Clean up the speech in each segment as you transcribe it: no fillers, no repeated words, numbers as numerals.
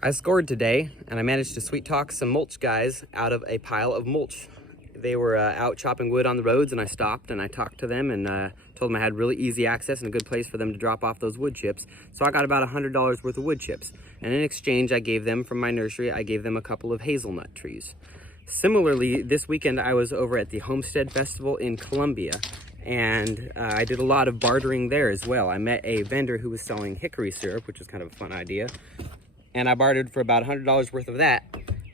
I scored today, and I managed to sweet talk some mulch guys out of a pile of mulch. They were out chopping wood on the roads, and I stopped and I talked to them and told them I had really easy access and a good place for them to drop off those wood chips. So I got about $100 worth of wood chips. And in exchange, I gave them, from my nursery, I gave them a couple of hazelnut trees. Similarly, this weekend I was over at the Homestead Festival in Columbia, and I did a lot of bartering there as well. I met a vendor who was selling hickory syrup, which is kind of a fun idea. And I bartered for about $100 worth of that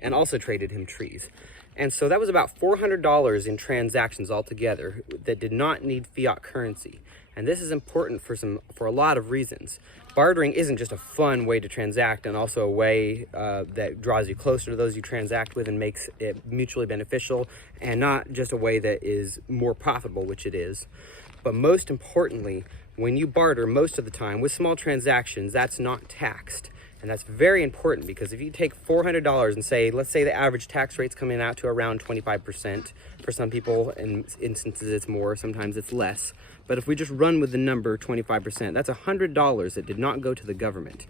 and also traded him trees. And so that was about $400 in transactions altogether that did not need fiat currency. And this is important for a lot of reasons. Bartering isn't just a fun way to transact, and also a way that draws you closer to those you transact with and makes it mutually beneficial, and not just a way that is more profitable, which it is. But most importantly, when you barter, most of the time with small transactions, that's not taxed. And that's very important, because if you take $400 and say, let's say the average tax rate's coming out to around 25%. For some people, in instances it's more, sometimes it's less. But if we just run with the number 25%, that's $100 that did not go to the government.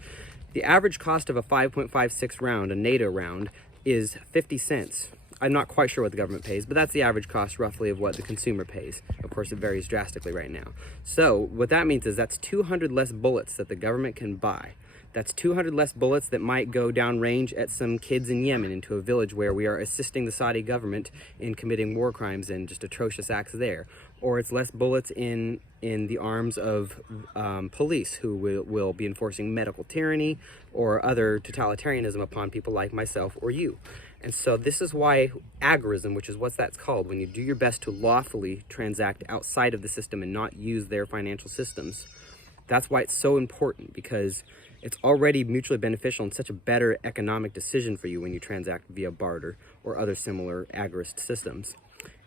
The average cost of a 5.56 round, a NATO round, is 50 cents. I'm not quite sure what the government pays, but that's the average cost roughly of what the consumer pays. Of course, it varies drastically right now. So what that means is that's 200 less bullets that the government can buy. That's 200 less bullets that might go downrange at some kids in Yemen, into a village where we are assisting the Saudi government in committing war crimes and just atrocious acts there. Or it's less bullets in the arms of police who will be enforcing medical tyranny or other totalitarianism upon people like myself or you. And so this is why agorism, which is what that's called, when you do your best to lawfully transact outside of the system and not use their financial systems, that's why it's so important, because it's already mutually beneficial and such a better economic decision for you when you transact via barter or other similar agorist systems.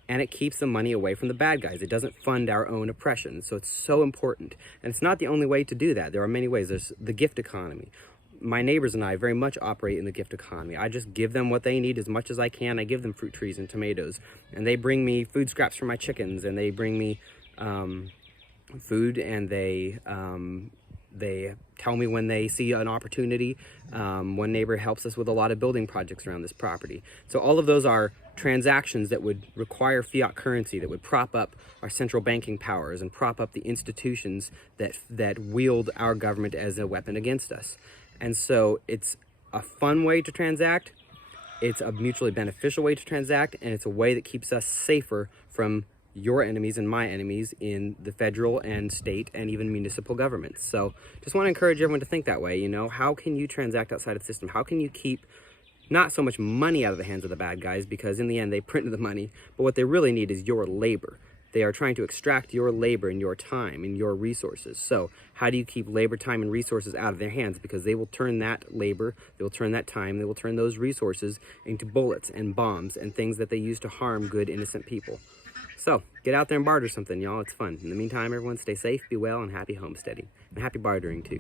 And it keeps the money away from the bad guys. It doesn't fund our own oppression. So it's so important. And it's not the only way to do that. There are many ways. There's the gift economy. My neighbors and I very much operate in the gift economy. I just give them what they need as much as I can. I give them fruit trees and tomatoes. And they bring me food scraps for my chickens. And they bring me food, and they tell me when they see an opportunity. One neighbor helps us with a lot of building projects around this property. So all of those are transactions that would require fiat currency, that would prop up our central banking powers and prop up the institutions that wield our government as a weapon against us. And so it's a fun way to transact, it's a mutually beneficial way to transact, and it's a way that keeps us safer from your enemies and my enemies in the federal and state and even municipal governments. So just want to encourage everyone to think that way. You know, how can you transact outside of the system? How can you keep not so much money out of the hands of the bad guys, because in the end they printed the money, but what they really need is your labor. They are trying to extract your labor and your time and your resources. So how do you keep labor, time, and resources out of their hands? Because they will turn that labor, they will turn that time, they will turn those resources into bullets and bombs and things that they use to harm good, innocent people. So get out there and barter something, y'all. It's fun. In the meantime, everyone stay safe, be well, and happy homesteading. And happy bartering, too.